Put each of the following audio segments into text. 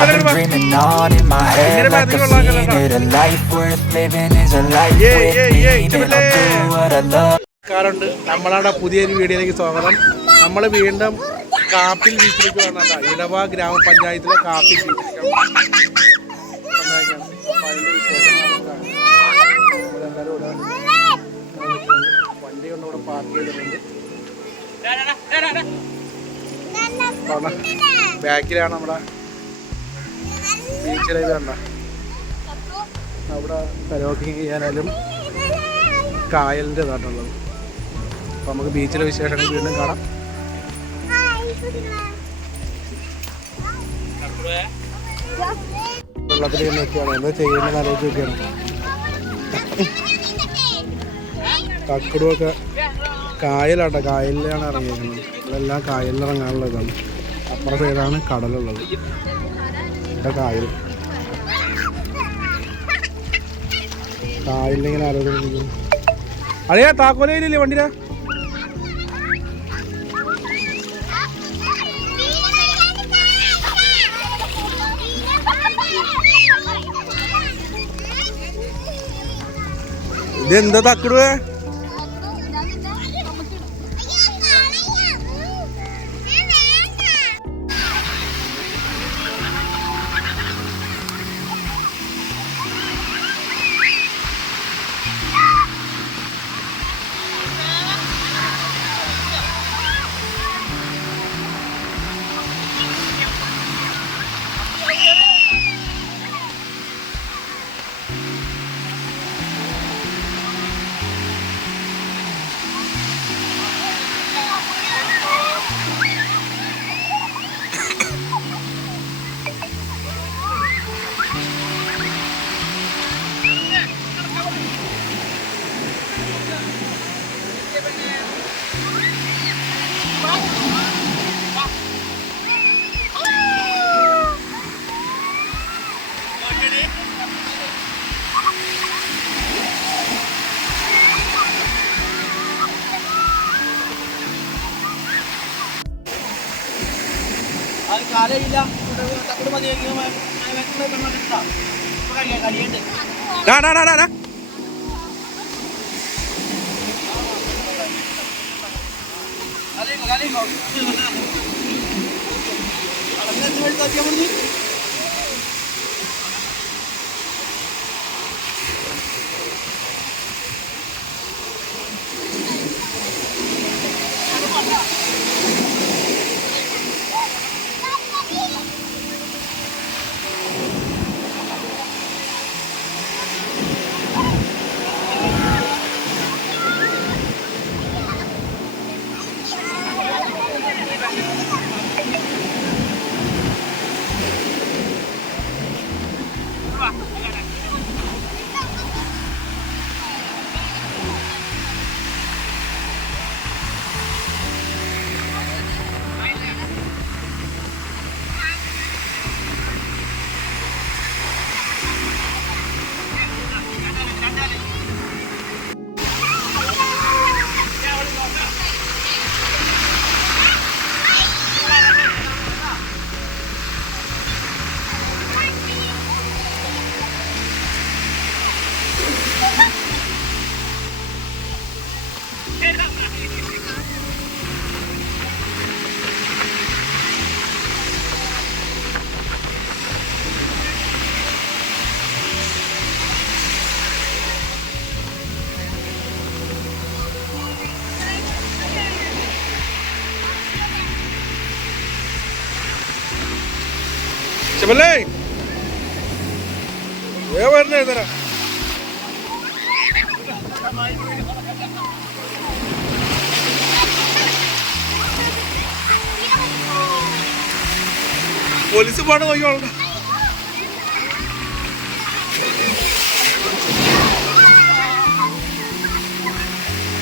I've been dreaming on in my head like I've seen it. A life worth living is a life with meaning. I'll do what I love. കാറുണ്ട് നമ്മളവിടെ പുതിയൊരു വീഡിയോയിലേക്ക് സ്വാഗതം നമ്മൾ വീണ്ടും കാപ്പിൽ ബീച്ചിലേക്ക് വന്നതാണ് ഇടവ ഗ്രാമപഞ്ചായത്തിലെ കാപ്പിൽ. വണ്ടി കൊണ്ട് ഇവിടെ പാർക്ക് ചെയ്തിട്ടുണ്ട് ബാക്കിലാണ് നമ്മുടെ ബീച്ചിലേക്ക് കണ്ട അവിടെ കരോക്കിങ് ചെയ്യാനായാലും കായലിന്റെ ഇതായിട്ടുള്ളത്. അപ്പോൾ നമുക്ക് ബീച്ചിലെ വിശേഷങ്ങൾ വീണ്ടും കാണാം. വെള്ളത്തിൽ നിൽക്കുകയാണ്. എന്താ ചെയ്യുന്നത് ആലോചിച്ച് നോക്കിയാണ്. കക്കടുമൊക്കെ കായലാട്ടോ. കായലിലാണ് ഇറങ്ങിയിരിക്കുന്നത്. ഇതെല്ലാം കായലിൽ ഇറങ്ങാനുള്ള ഇതാണ് അപ്പുറത്തേതാണ് സൈഡാണ് കടലുള്ളത്. ഇവിടെ കായൽ. കായലിങ്ങനെ ആലോചിക്കുന്നു അളിയാ താക്കോലയിലില്ലേ വണ്ടിയിലാ ഇതെന്താ തക്കടുവേ? ഡാ ഡാ ഏ വരണേ തരാം പോലീസ് പാട് നോക്കിയോളൂ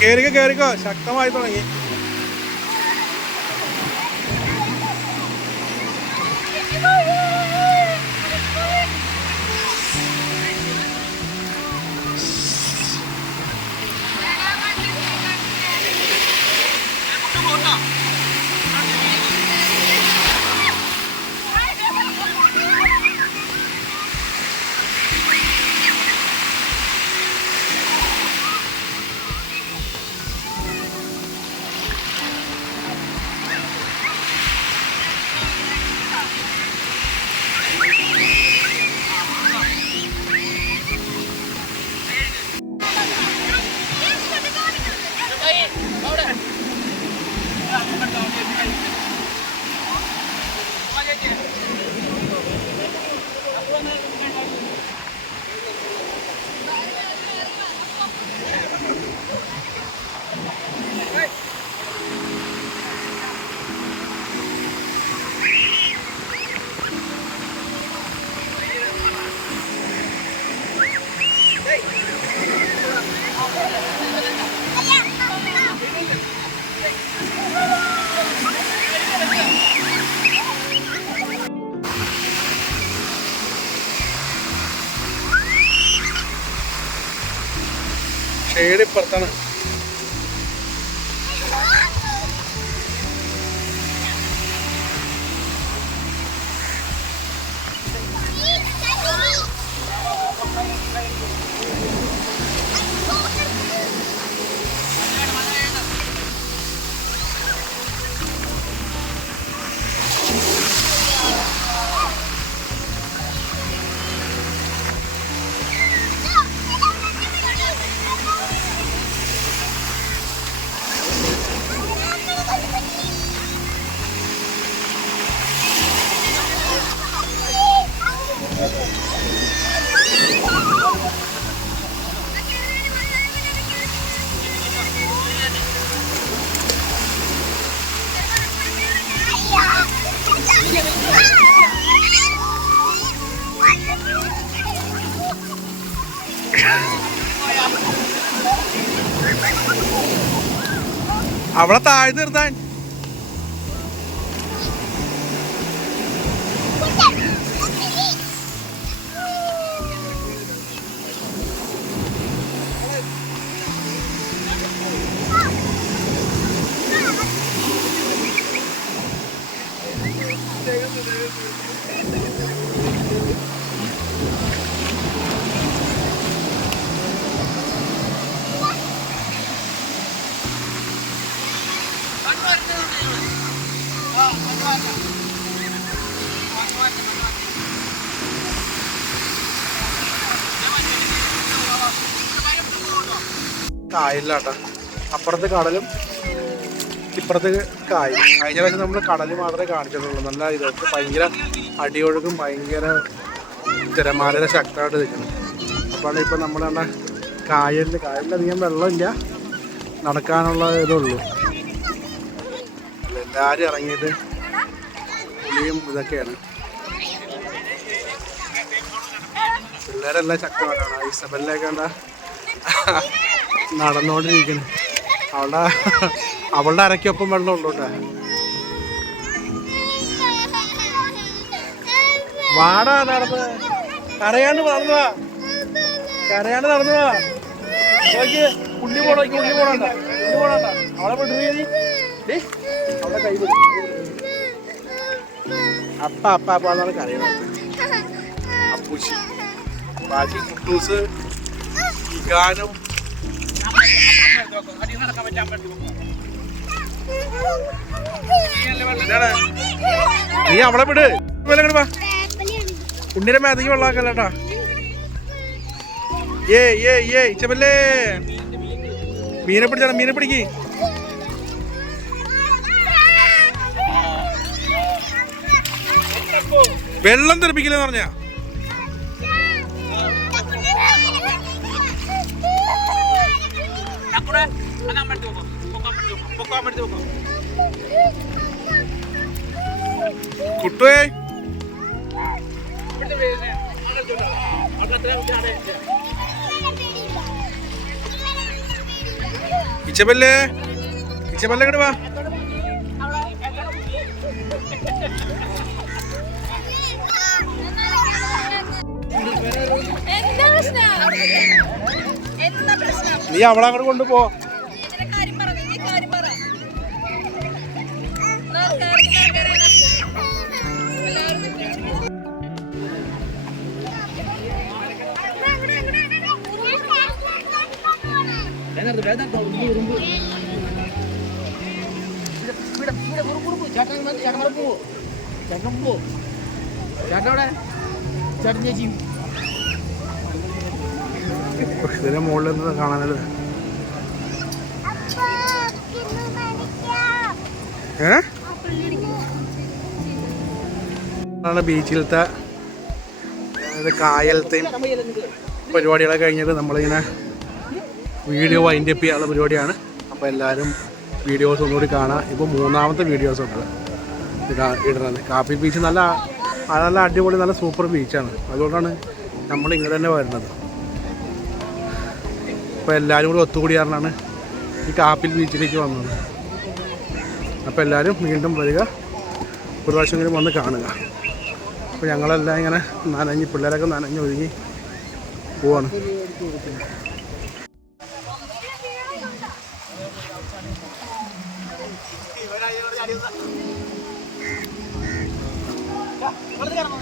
കേറിക്കോ കേറിക്കോ. ശക്തമായി തുടങ്ങി. परतना അവളെ താഴ്ന്നു കായലിലാട്ടാ. അപ്പുറത്ത് കടലും ഇപ്പുറത്ത് കായൽ കഴിഞ്ഞ പ്രാവശ്യം നമ്മൾ കടൽ മാത്രമേ കാണിച്ചിട്ടുള്ളൂ. നല്ല ഇതൊക്കെ ഭയങ്കര അടിയൊഴുകും ഭയങ്കര തിരമാലയുടെ ശക്തമായിട്ട് നിൽക്കണം അപ്പോൾ ഇപ്പം നമ്മൾ കണ്ട കായലിൽ കായലിലധികം വെള്ളമില്ല. നടക്കാനുള്ള ഇതുള്ളൂ. എല്ലാവരും ഇറങ്ങിയിട്ട് പുളിയും ഇതൊക്കെയാണ്. പിള്ളേരെല്ലാം ശക്തമായിട്ടാണ്. ഈ കണ്ട. നടന്നുകൊണ്ടിരിക്കുന്നു അവളുടെ അവളുടെ അരയ്ക്കൊപ്പം വെള്ളം ഉള്ളൂ കേട്ടോ. വാടാ നടന്ന്. കരയാണ്ട് നടന്നു. വാ കരയാണ്ട് നടന്നു. വാ നോക്കിയേ ഉള്ളി പോണോ ഉള്ളി പോണണ്ട ഉള്ളി പോണണ്ട അവളെ വിടുവീ അവളെ കൈ വിടും അപ്പ അപ്പ അപ്പ എന്നാണ് കരയണത് അപ്പൂച്ചി ബാക്കി കുട്ടൂസ് ഇഗാനും നീ അവളെ വിട്. ഉണ്ണിയുടെ മേതയ്ക്ക് വെള്ളാക്കല്ലേട്ടാ ഏ ഏ ഏ ഇച്ചപ്പല്ലേ. മീനെ പിടിച്ചാണ് മീനെ പിടിക്ക്. വെള്ളം തെറിപ്പിക്കില്ലെന്ന് പറഞ്ഞാ. കുട്ടുവേ. ഇച്ചപ്പല്ലേ ഇച്ചപ്പല്ലേ ഇങ്ങട് വാ. എന്താ പ്രശ്നം? എന്താ പ്രശ്നം നീ അവളെ അങ്ങോട്ട് കൊണ്ടുപോ. ഇതിന്റെ മുകളിൽ നിന്ന് കാണാനല്ലേ? ഏ? ബീച്ചിലത്തെ കായലത്തെയും പരിപാടികളൊക്കെ കഴിഞ്ഞിട്ട് നമ്മളിങ്ങനെ വീഡിയോ വൈൻഡ് അപ്പ് ചെയ്യാനുള്ള പരിപാടിയാണ്. അപ്പം അപ്പോൾ എല്ലാവരും വീഡിയോസ് ഒന്നുകൂടി കാണാം. ഇപ്പോൾ മൂന്നാമത്തെ വീഡിയോസ് ഉണ്ട്. ഇടാ ഇടുന്നത്. കാപ്പി ബീച്ച് നല്ല നല്ല അടിപൊളി നല്ല സൂപ്പർ ബീച്ചാണ് അതുകൊണ്ടാണ് നമ്മൾ ഇങ്ങനെ തന്നെ വരുന്നത്. അപ്പോൾ എല്ലാവരും കൂടി ഒത്തുകൂടിയാറാണ് ഈ കാപ്പിൽ ബീച്ചിലേക്ക് വന്നത്. അപ്പോൾ എല്ലാവരും വീണ്ടും വരിക. ഒരു പ്രാവശ്യമെങ്കിലും വന്ന് കാണുക. അപ്പോൾ ഞങ്ങളെല്ലാം ഇങ്ങനെ നനഞ്ഞ് പിള്ളേരൊക്കെ നനഞ്ഞ് ഒഴുകി പോവാണ്. വലത് കാരണം